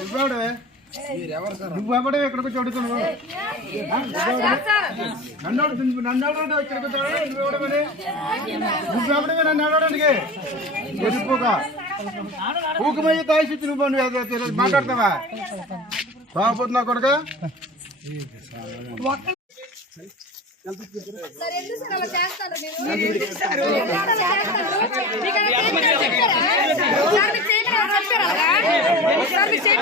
నువ్వెవడవే? నువ్వెవడవే ఇక్కడికి వచ్చి అడుగుతున్నావు? ఆ? నువ్వెవడవే? నన్ను నన్ను అడగడం ఇక్కడికి నన్ను అడగడానికి? ఊకమయ్యి నువ్వు నువ్వు. మాట్లాడతావా? బాగుపోతున్నా కొడుక? సార్ ఎందుకు సార్ అలా చేస్తారు మీరు ఎందుకు సార్ అలా చేస్తారు? మీకు అలా చేయమని చెప్పారా? సార్ మీకు చేయమని ఎవరు చెప్పారా అలాగా? సార్ మీకు చేయమని ఎవరు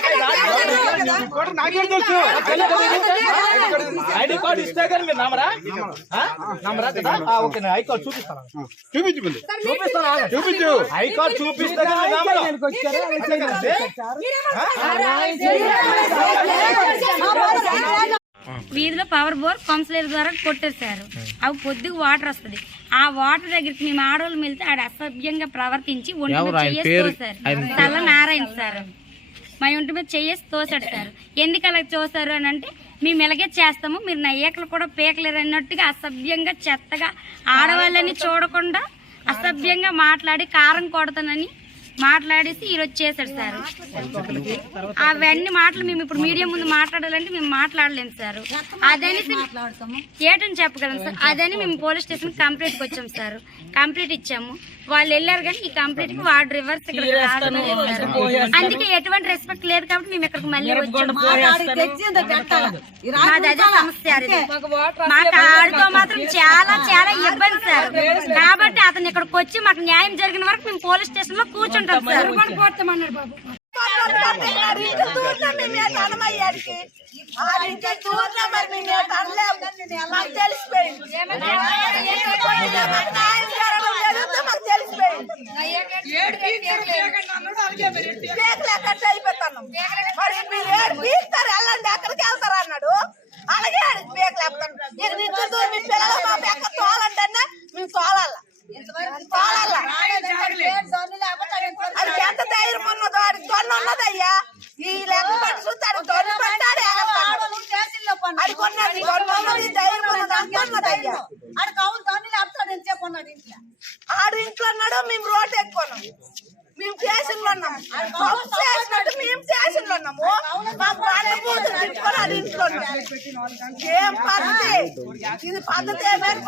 నాకేం తెలుసు? ఐడి కార్డు ఇస్తే కానీ మీరు నమ్మరా ఆ? నమ్మరా కదా? ఆ, ఓకే నేను ఐ కార్డు చూపిస్తాను. చూపించు ముందు. చూపిస్తాను. ఆగండి. చూపించు. ఐ కార్డు చూపిస్తే కానీ నమ్మరు. వీధిలో పవర్ బోర్ కౌన్సిలర్ ద్వారా కొట్టేశారు. అవి కొద్దిగా వాటర్ వస్తది. ఆ వాటర్ దగ్గరికి మేము ఆడవాళ్ళు వెళ్తే ఆడ అసభ్యంగా ప్రవర్తించి ఒంటి తోసారు. తల నారాయణ సార్. మా ఒంటి మీద చెయ్యేసి తోసాడు సార్. ఎందుకు అలా తోసారు అని అంటే మేము ఇలాగే చేస్తాము మీరు నా ఏకలు కూడా పీకలేరు అన్నట్టుగా అసభ్యంగా చెత్తగా ఆడవాళ్ళని చూడకుండా అసభ్యంగా మాట్లాడి కారం కొడతానని మాట్లాడేసి ఈరోజు చేశాడు సార్. అవన్నీ మాటలు మేము ఇప్పుడు మీడియా ముందు మాట్లాడాలంటే మేము మాట్లాడలేము సార్. అదని ఏటని చెప్పగలం సార్? అదని మేము పోలీస్ స్టేషన్ కంప్లీట్కి వచ్చాం సార్. కంప్లీట్ ఇచ్చాము. వాళ్ళు వెళ్ళారు కానీ ఈ కంప్లీట్కి వాడు రివర్స్. అందుకే ఎటువంటి రెస్పెక్ట్ లేదు కాబట్టి మేము ఇక్కడికి మళ్ళీ వచ్చాము. మాది అదే సమస్య సార్ ఇది. మాకు ఆడితో మాత్రం చాలా చాలా ఇబ్బంది సార్. కాబట్టి అతను ఇక్కడికి వచ్చి మాకు న్యాయం జరిగిన వరకు మేము పోలీస్ స్టేషన్లో కూర్చుంటాం సార్. కొడతామన్నాడు బాబు వెళ్ళండి ఎక్కడికి వెళ్తారు అన్నాడు అలాగే పీక లేపుతాను మీ చుట్టూ మీ పిల్లలు మా పెక్క తోలంటే మేము తోలాల? తోలాల అది ఎంత ధైర్యం ఉన్నదో ఆడికి దొన్న ఉన్నదయ్యా ఈ లెక్క పట్టి చూస్తే ఆడికి దొన్న పట్టాడు ఆడికి ఉన్నది దొన్న ఉన్నది ధైర్యం ఉన్నది అంత ఉన్నదయ్యా ఆడు ఇంట్లో? ఉన్నాడు మేము రోడ్డు ఎక్కున్నాం మేము స్టేషన్లో ఉన్నాము తప్పు చేసినట్టు మేము స్టేషన్లో ఉన్నాము మా తిట్టుకొని అది ఇంట్లో ఉన్నాం ఏం పద్ధతి ఇది పద్ధతి ఏమైనా